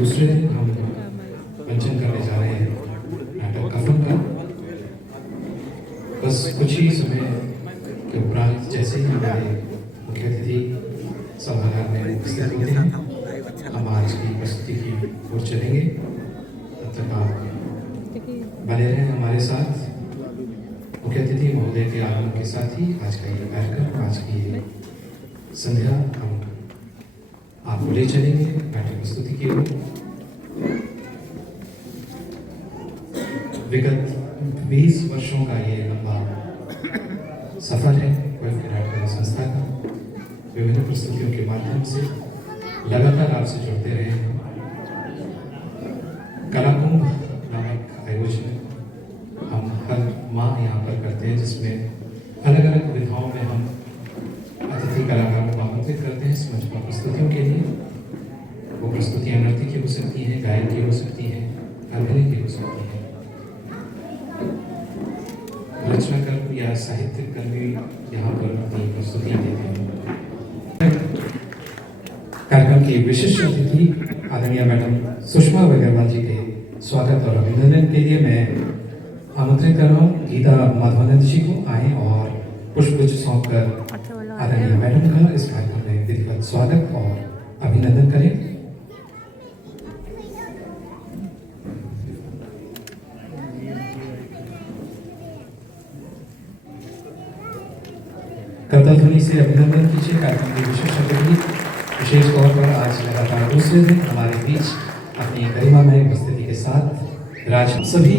दूसरे दिन हम मंचन करने जा रहे हैं नाटक कफन का। बस कुछ ही समय के उपरांत जैसे ही हमारे मुख्य अतिथि सभागार में उपस्थित होते हैं, हम आज की प्रस्तुति की ओर चलेंगे। तब तक आप बने रहें हमारे साथ। मुख्य अतिथि महोदय के आगमन के साथ ही आज का ये कार्यक्रम, आज की ये संध्या हम आपको ले चलेंगे नाट्य प्रस्तुति की ओर। विगत 20 वर्षों का ये लंबा सफर है कोयलखी नाट्य संस्था का। विभिन्न प्रस्तुतियों के माध्यम से लगातार आपसे जुड़ते रहे हैं। कलाकुंभ नामक आयोजन हम हर माह यहाँ पर करते हैं, जिसमें अलग अलग विधाओं में हम अतिथि कलाकारों को आमंत्रित करते हैं इस मंच पर प्रस्तुतियों के लिए। वो प्रस्तुतियाँ नृत्य की हो सकती हैं, गायन की हो सकती हैं, अभिनय की हो सकती हैं, रचनाकार या साहित्यिक कर्मी यहाँ पर अपनी प्रस्तुतियाँ देते हैं। कार्यक्रम की विशिष्ट अतिथि आदरणीय मैडम सुषमा अग्रवाल जी के स्वागत और अभिनंदन के लिए मैं आमंत्रित कर रहा हूँ गीता माधवानंद जी को आए और पुष्पगुच्छ सौंपकर आदरणीय मैडम का इस कार्यक्रम में विधिवत स्वागत और अभिनंदन करें। करताल ध्वनि से अभिनंदन कीजिए कार्यक्रम के विशेष अतिथि। विशेष तौर पर आज लगातार दूसरे दिन हमारे बीच अपनी गरिमामय उपस्थिति के साथ राज सभी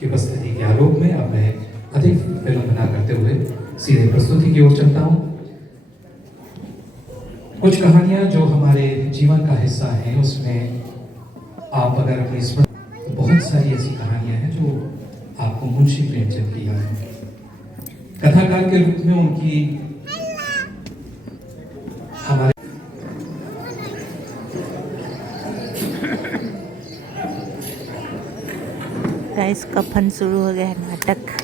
की उपस्थिति के आलोक में अब मैं अधिक विलंबना करते हुए सीधे प्रस्तुति की ओर चलता हूँ। कुछ कहानियाँ जो हमारे जीवन का हिस्सा हैं, उसमें आप अगर अपनी स्मृति, बहुत सारी ऐसी कहानियाँ हैं जो आपको मुंशी प्रेमचंद की याद होंगी। कथाकार के रूप में उनकी हमारे गाइस कफन शुरू हो गया है नाटक।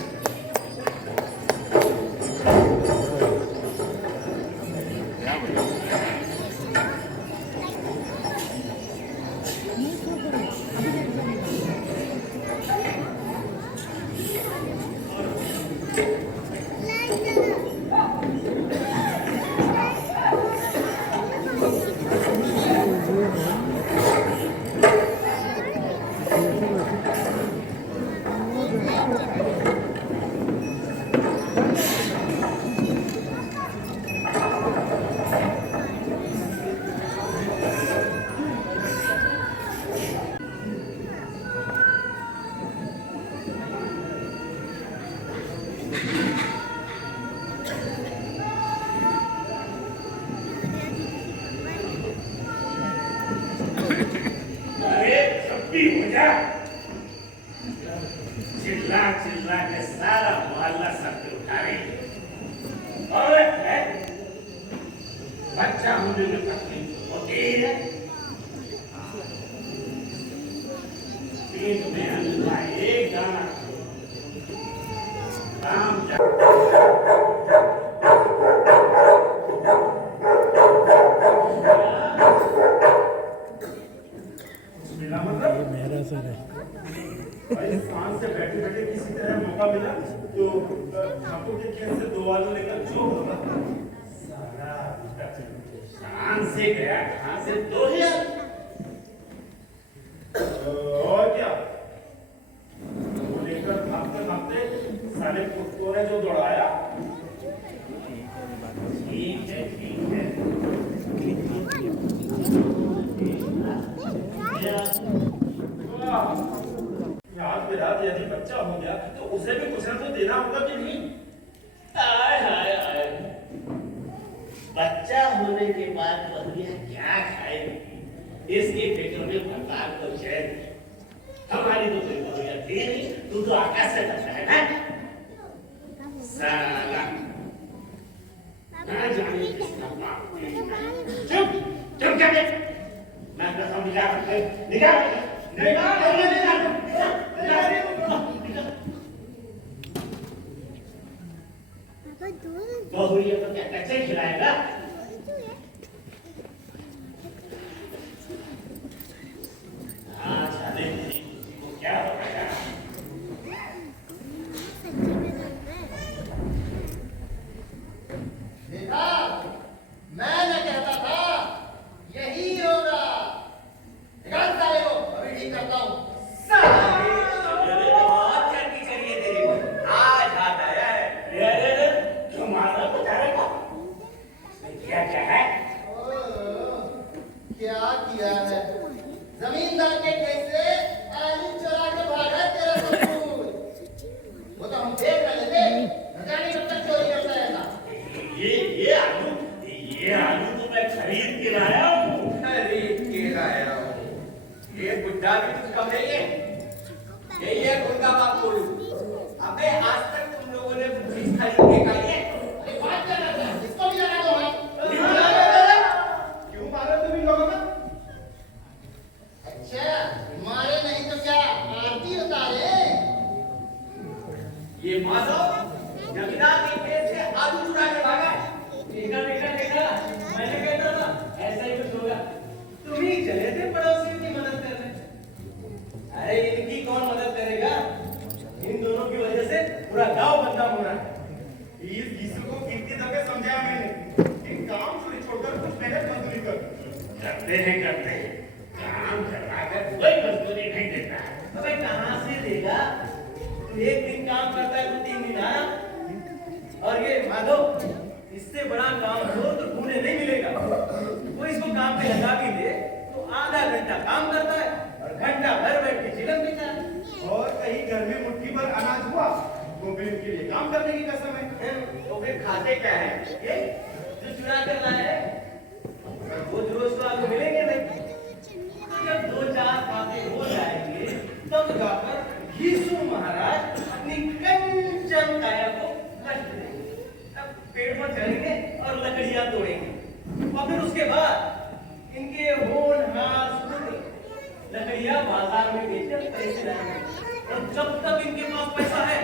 चिल्ला चिल्ला के सारा मोहल्ला सर पे उठा रही है। औरत है, बच्चा होने में तकलीफ होती है। पेट में अल्लाह एक दाना काम मेरा सर है। पान से बैठे बैठे किसी तरह मौका मिला तो ठाकुर के खेत से 2 आलू लेकर जो होगा सारा शान से गया, कहां से 2 ही और क्या वो लेकर भागते भागते साले कुत्तों ने जो दौड़ाया। ठीक है ठीक है, याद यदि बच्चा हो गया तो उसे भी कुछ ना कुछ देना होगा कि नहीं? आय हाय आय, बच्चा होने के बाद बहनियां क्या खाएगी, इसकी फिक्र में भगवान को चैन। हमारी तो कोई बहनियां थी नहीं, तू तो आकाश से करता है ना साला। ना जाने किसका बाप। चुप चुप कर दे, मैं कसम निकाल निकाल निकाल बहुरिया को क्या कच्चे खिलाएगा? किया है। जमींदार के खेत से आलू चुरा के भागा तेरा ससुर। वो तो हम देख रहे थे, न जाने कब तक चोरी करता रहेगा। ये आलू तो मैं खरीद के लाया हूँ। खरीद के लाया हूँ। ये बुढ़ा भी कुछ कम नहीं है। यही है गुंडा बापू। अबे आज तक तुम लोगों ने चीज खरीद के खाई है? अरे बात कर रहा था, इसको भी लगा दो भाई। क्यों मारे तुम इन लोगों को? अच्छा, मारे नहीं तो क्या आरती उतारे? ये माधव जमींदार के खेत से आलू चुरा के भागा है। देखा मैंने कहता था ऐसा ही कुछ होगा। तुम ही चले थे पड़ोसियों की मदद करने। अरे इनकी कौन मदद करेगा? इन दोनों की वजह से पूरा गांव बदनाम हो रहा है। इस घिसू को कितनी दफे समझाया मैंने कि काम चोरी छोड़कर कुछ मेहनत मजदूरी कर। करते हैं काम करवाकर कोई मजदूरी नहीं देता है। अबे कहाँ से देगा? तू एक दिन काम करता है तो 3 दिन आना। और ये माधव, इससे बड़ा काम हो तो ढूंढे नहीं मिलेगा। वो इसको काम पे लगा भी दे तो आधा घंटा काम करता है और घंटा भर बैठ के चिलम पीता है। और कहीं घर में मुट्ठी भर अनाज हुआ तो फिर इनके लिए काम करने की कसम है। तो फिर खाते क्या है? ये जो चुरा कर लाया है, रोज रोज तो आपको मिलेंगे नहीं। जब 2-4 खाते हो जाएंगे तब जाकर घीसू महाराज अपनी कंचन काया को कष्ट देंगे। तब पेड़ पर चढ़ेंगे और लकड़ियां तोड़ेंगे और फिर उसके बाद इनके होनहार सुपुत्र लकड़ियां बाजार में बेचकर पैसे लाएंगे। और जब तक इनके पास पैसा है,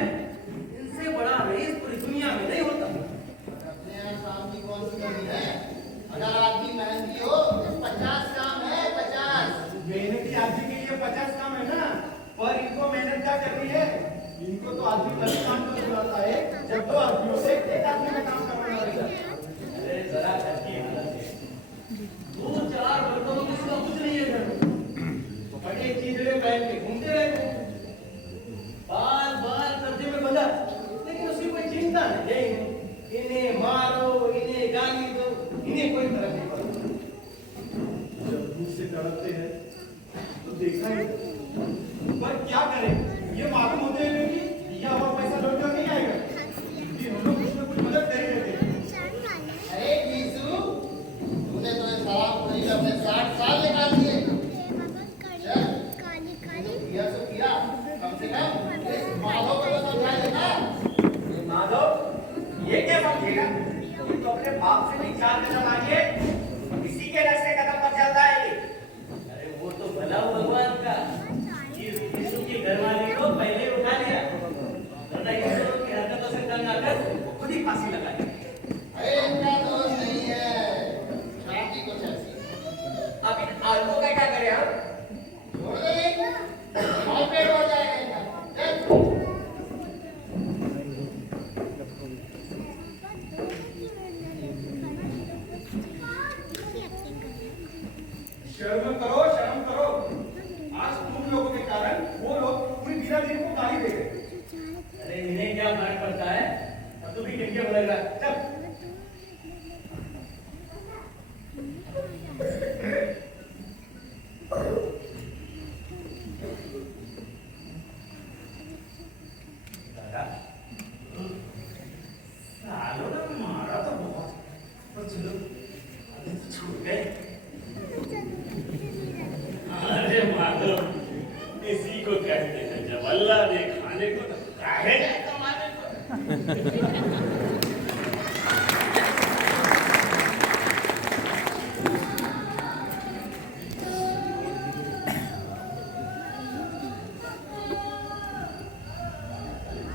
इनसे बड़ा रईस पूरी दुनिया में नहीं होता। अपने यहाँ काम की कौन सी कमी है? अगर आदमी मेहनती हो तो 50 काम है, 50। मेहनती आदमी के लिए 50 काम है ना, पर इनको मेहनत क्या करनी है? इनको तो आदमी तभी काम कर बुलाता है जब 2 आदमियों से एक आदमी में काम करवाना रहता है। अरे जरा घर की हालत है। 2-4 बर्तनों के सिवा कुछ नहीं है घर में। बड़े चीजड़े पहन के घूमते रहते हैं। बार-बार कर्जे में बंधा, लेकिन उसकी कोई चिंता नहीं। इन्हें मारो, इन्हें गाली दो, इन्हें कोई फर्क नहीं पड़ता। जब भूख से तड़पते हैं तो देखा ही, पर क्या करें? ये मालूम होते हुए कि दिया हुआ पैसा लौट कर नहीं आएगा, इसलिए हम लोग कुछ न कुछ मदद कर ही रहते हैं। अरे घीसू, तूने तो इस शराब खोरी में अपने 60 साल निकाल दिए। चल, किया सो किया, कम से कम इस माधव को तो समझा देना। ये माधव ये क्या समझेगा? ये तो अपने बाप से भी 4 कदम आगे इसी के रास्ते कदम पर चलता है ये। अरे वो तो भला हो भगवान का। इस यीशु के घर वाले को पहले उठा लिया, वरना यीशु की हरकतों से तंग आकर खुद ही फांसी लगा ली। अरे इनका दोष नहीं है, शादी कुछ ऐसी। अब इन आलू का क्या करें हम? छोड़ दो ये, और पेट भर जाएगा इनका। चल। शर्म करो, शर्म करो। आज तुम लोगों के कारण वो लोग पूरी बिरादरी को गाली दे गए। अरे इन्हें क्या फर्क पड़ता है? अब तू भी किनके में लग रहा है? चल। दादा, सालों ने मारा तो बहुत, पर चलो अभी तो छूट गए। अरे माधव, इसी को कहते हैं जब अल्लाह ने खाने को तो काहे नहीं कमाने को।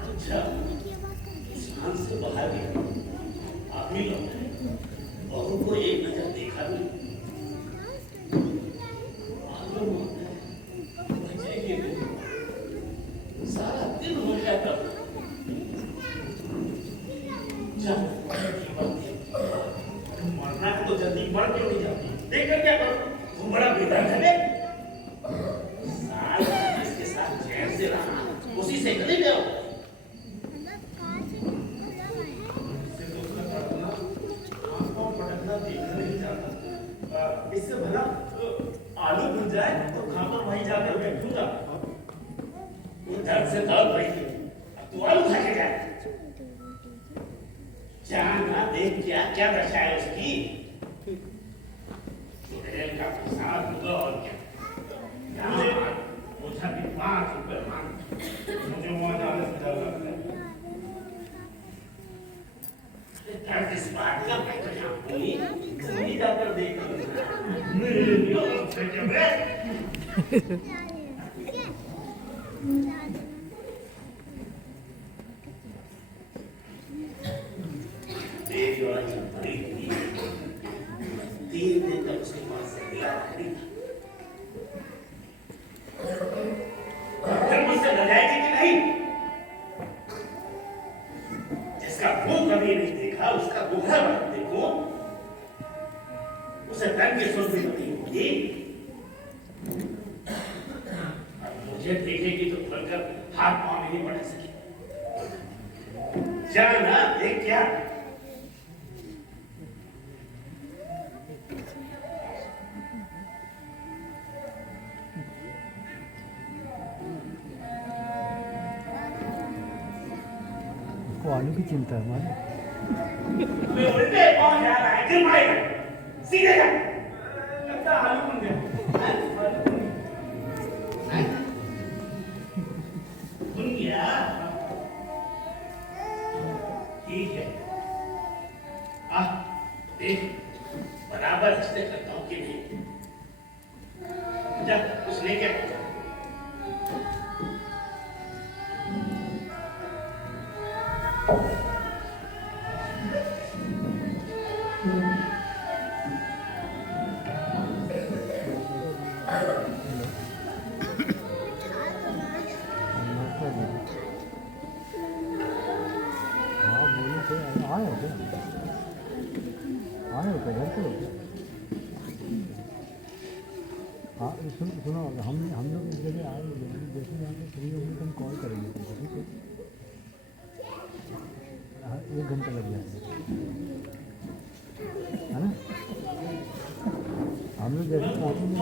अच्छा, स्नान से बाहर गए, आदमी लोग ने बहू को एक नजर देखा भी। मालूम होता है बच्चे के दिन सारा दिन हो जाता। दर्द से तड़प रही थी, अब तू आलू खा के जा। जाना देख क्या क्या दशा है उसकी। चुड़ैल का प्रसाद होगा और क्या। मुझे भी 5 रुपए मांग, मुझे वहां जाने से डर लगता है। दर्द इस बात का मैं तो यहाँ पूरी जाकर देख देवी और बड़ी थी, 3 दिन तक उसके पास से मिला खड़ी थी। फिर मुझसे लजाएगी कि नहीं? जिसका मुंह कभी नहीं देखा उसका मुखड़ा मत देखो, उसे तन की सुन भी नहीं होगी। अब मुझे देखेगी तो खुलकर हाथ पांव नहीं बढ़ा सकी। जाना देख क्या आलू की चिंता है हमारी। मैं उल्टे पांव जा रहा है, गिर पड़ेगा, सीधे जा। लगता आलू बन गया। बन गया, ठीक है। देख बराबर रिश्ते करता हूँ कि नहीं। जा, उसने क्या किया? सुनो हम लोग इस जगह आए, जैसे यहाँ पे फ्री होंगे तो हम कॉल करेंगे तुमको, ठीक है? हाँ, 1 घंटा लग जाएगा, है ना? हम लोग जैसे पहुँचेंगे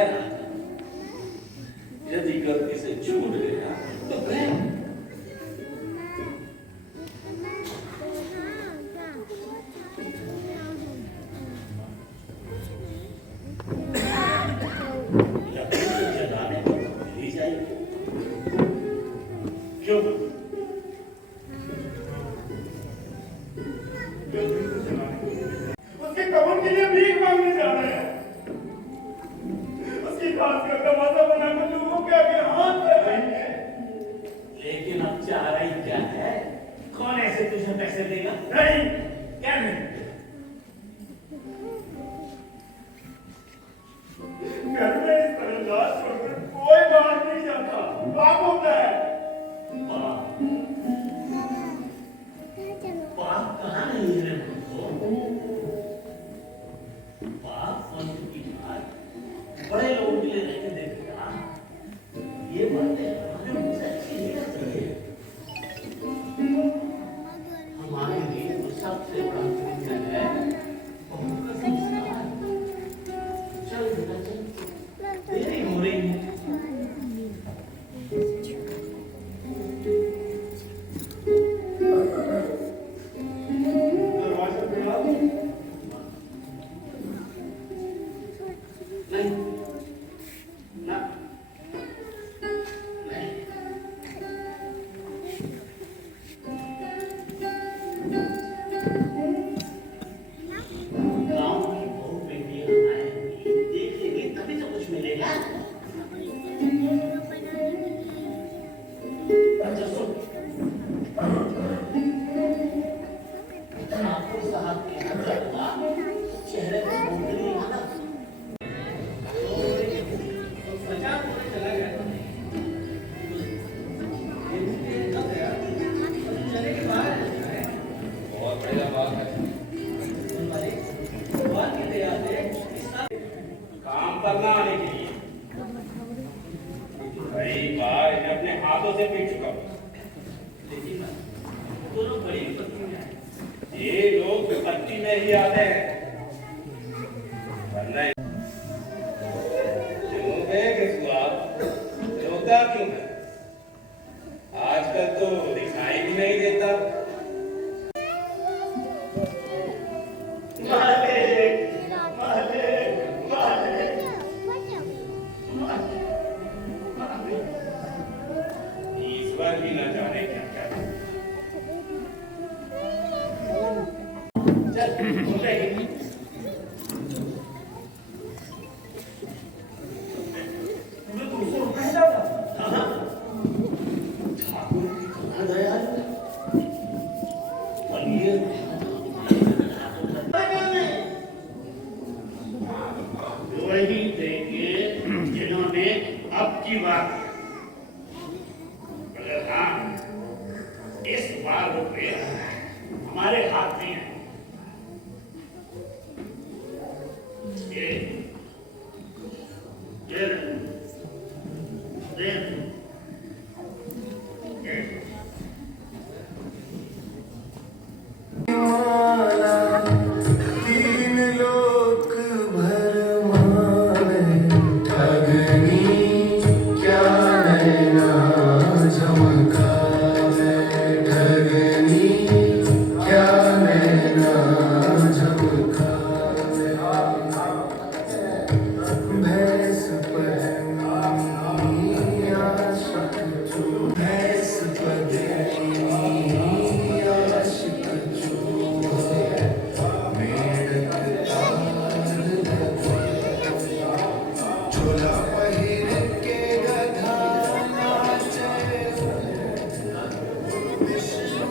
ठहरा। यदि गलती से छूट गया तो प्रेम उसके कफन के लिए भीख मांगने जा रहे हैं। उसकी लाश का तमाशा बनाकर लोगों के आगे हाथ धर रहे हैं। लेकिन अब चाह रही क्या है? कौन ऐसे तुझे पैसे देगा? नहीं, क्या नहीं? घर में इस तरह लाश छोड़कर कोई बाहर नहीं जाता। पाप होता है। पाप कहाँ नहीं है हमको? पाप और की बात बड़े लोगों के लिए रहने देगा। ये बातें हमें मुझसे अच्छी नहीं लगती है। हमारे लिए तो सबसे बड़ा तरीका है बहू का संस्कार। चल बेटा चल, देरी हो रही है। दरवाजा पे आओ। नहीं ना नहीं गाँव की बहू बेटियां आएंगी, देखेंगे तभी तो कुछ मिलेगा। अच्छा सुन, ठाकुर साहब के यहाँ जाऊंगा, चेहरे पे मुंगली आना। काम करना आने के लिए कई बार इन्हें अपने हाथों से पीट चुका हूं। लेकिन दोनों बड़ी विपत्ति में आए। ये लोग विपत्ति में ही आते हैं, वरना क्यों बे किस्मत रोता क्यों है? आजकल तो दिखाई भी नहीं देता। ईश्वर भी न जाने क्या क्या। चल हो जाएगी। तुम्हें 200 रुपए डाला। हाँ ठाकुर की कहाँ गया है? और ये वही देंगे जिन्होंने अब की बात, अगर हाँ इस बार रुपये हमारे हाथ में है। ये तीन लोक भर मारे ठगनी क्या नैना झमकावे ठगनी क्या नैना झमकावे भैंस पहनी आशिक चू भैंस पहनी आशिक चोला पहिर के गधा नाचे विष्णु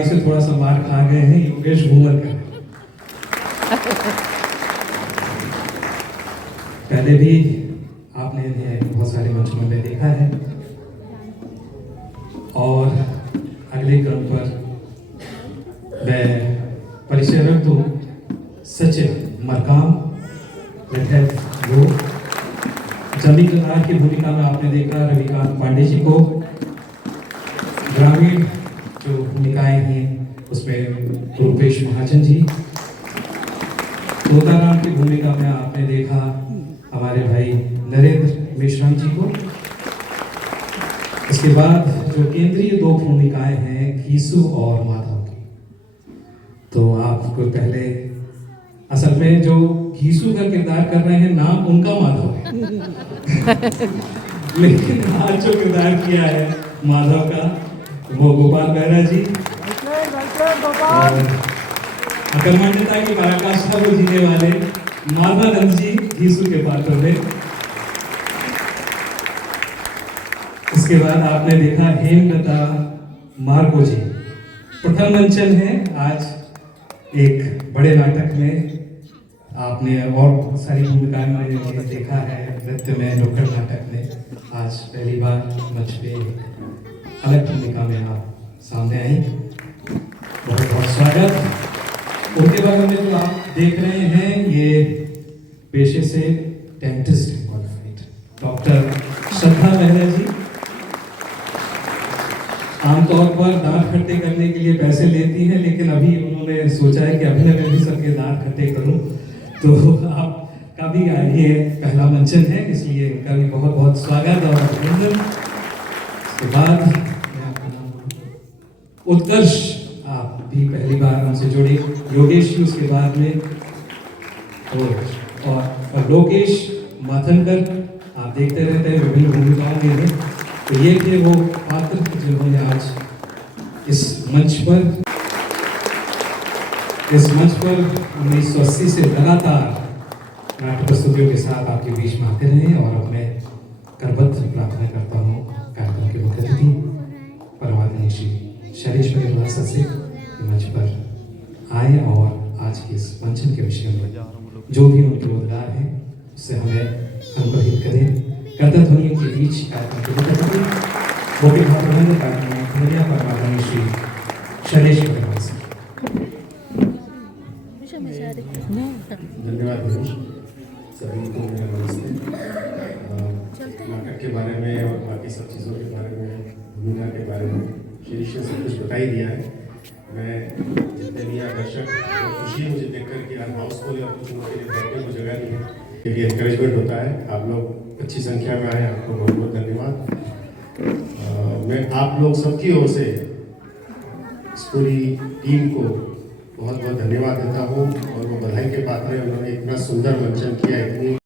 से थोड़ा सा मार खा गए हैं योगेश घूमर का। पहले भी आपने इन्हें बहुत सारे मंचों में देखा है। और अगले क्रम पर मैं परिचय रख दूँ सचिन मरकाम वो जमींदार की भूमिका में आपने देखा रविकांत पांडे जी को। ग्रामीण जो भूमिकाएं हैं उसमें रूपेश महाजन जी। तोताराम की भूमिका में आपने देखा हमारे भाई नरेंद्र मेश्राम जी को। इसके बाद जो केंद्रीय दो भूमिकाएं हैं घीसू और माधव की, तो आपको पहले असल में जो घीसू का किरदार कर रहे हैं नाम उनका माधव है लेकिन आज जो किरदार किया है माधव का वो गोपाल बेहरा जी और अकलमान्यता की पराकाष्ठा को जीने वाले माधवानंद जी घीसू के पात्र में। इसके बाद आपने देखा हेमलता मार्गो जी। प्रथम मंचन है आज एक बड़े नाटक में। आपने और बहुत सारी भूमिकाएं में देखा है, नृत्य में, नुक्कड़ नाटक में। आज पहली बार मंच पे अलग भूमिका में आप सामने आई, बहुत बहुत स्वागत। उनके बारे में जो आप देख रहे हैं ये पेशे से डेंटिस्ट क्वालिफाइड डॉक्टर श्रद्धा मेहरा जी। आमतौर पर दांत खट्टे करने के लिए पैसे लेती हैं, लेकिन अभी उन्होंने सोचा है कि अभी मैं भी सबके दांत खट्टे करूं, तो आपका भी ये पहला मंचन है, इसलिए उनका भी बहुत बहुत स्वागत और अभिनंदन। उसके बाद उत्कर्ष, आप भी पहली बार हमसे जुड़े। योगेश जी उसके बाद में और लोकेश माथनकर आप देखते रहते हैं विभिन्न भूमिकाओं में। तो ये थे वो पात्र जिन्होंने आज इस मंच पर 1980 से लगातार नाट्य प्रस्तुतियों के साथ आपके बीच में आते रहे। और अब मैं करबद्ध प्रार्थना करता हूँ कार्यक्रम के मुख्य अतिथि परमात्मा श्री शैलेश परिवार से मंच पर आए और आज के इस मंचन के विषय में जो भी उनके रोजगार है उससे हमें अनुग्रहित करें। कर्ता ध्वनियों के बीच कार्यक्रम के मुख्य अतिथि वो भी प्रबंध कार्यक्रम परमात्मा श्री शैलेश परिवार से। धन्यवाद सभी को मेरा नमस्ते। नाटक के बारे में और बाकी सब चीज़ों के बारे में, भूमिका के बारे में शीर्ष ने सब कुछ बता ही दिया है। मैं जितने भी यहाँ दर्शक, खुशी है मुझे देखकर कि आज हाउसफुल या कुछ लोगों के लिए बैठने को जगह नहीं है, क्योंकि एनकरेजमेंट होता है। आप लोग अच्छी संख्या में आए, आपको बहुत बहुत धन्यवाद। मैं आप लोग सबकी ओर से इस पूरी टीम को बहुत बहुत धन्यवाद देता हूँ और वो बधाई के पात्र हैं। उन्होंने इतना सुंदर मंचन किया, इतनी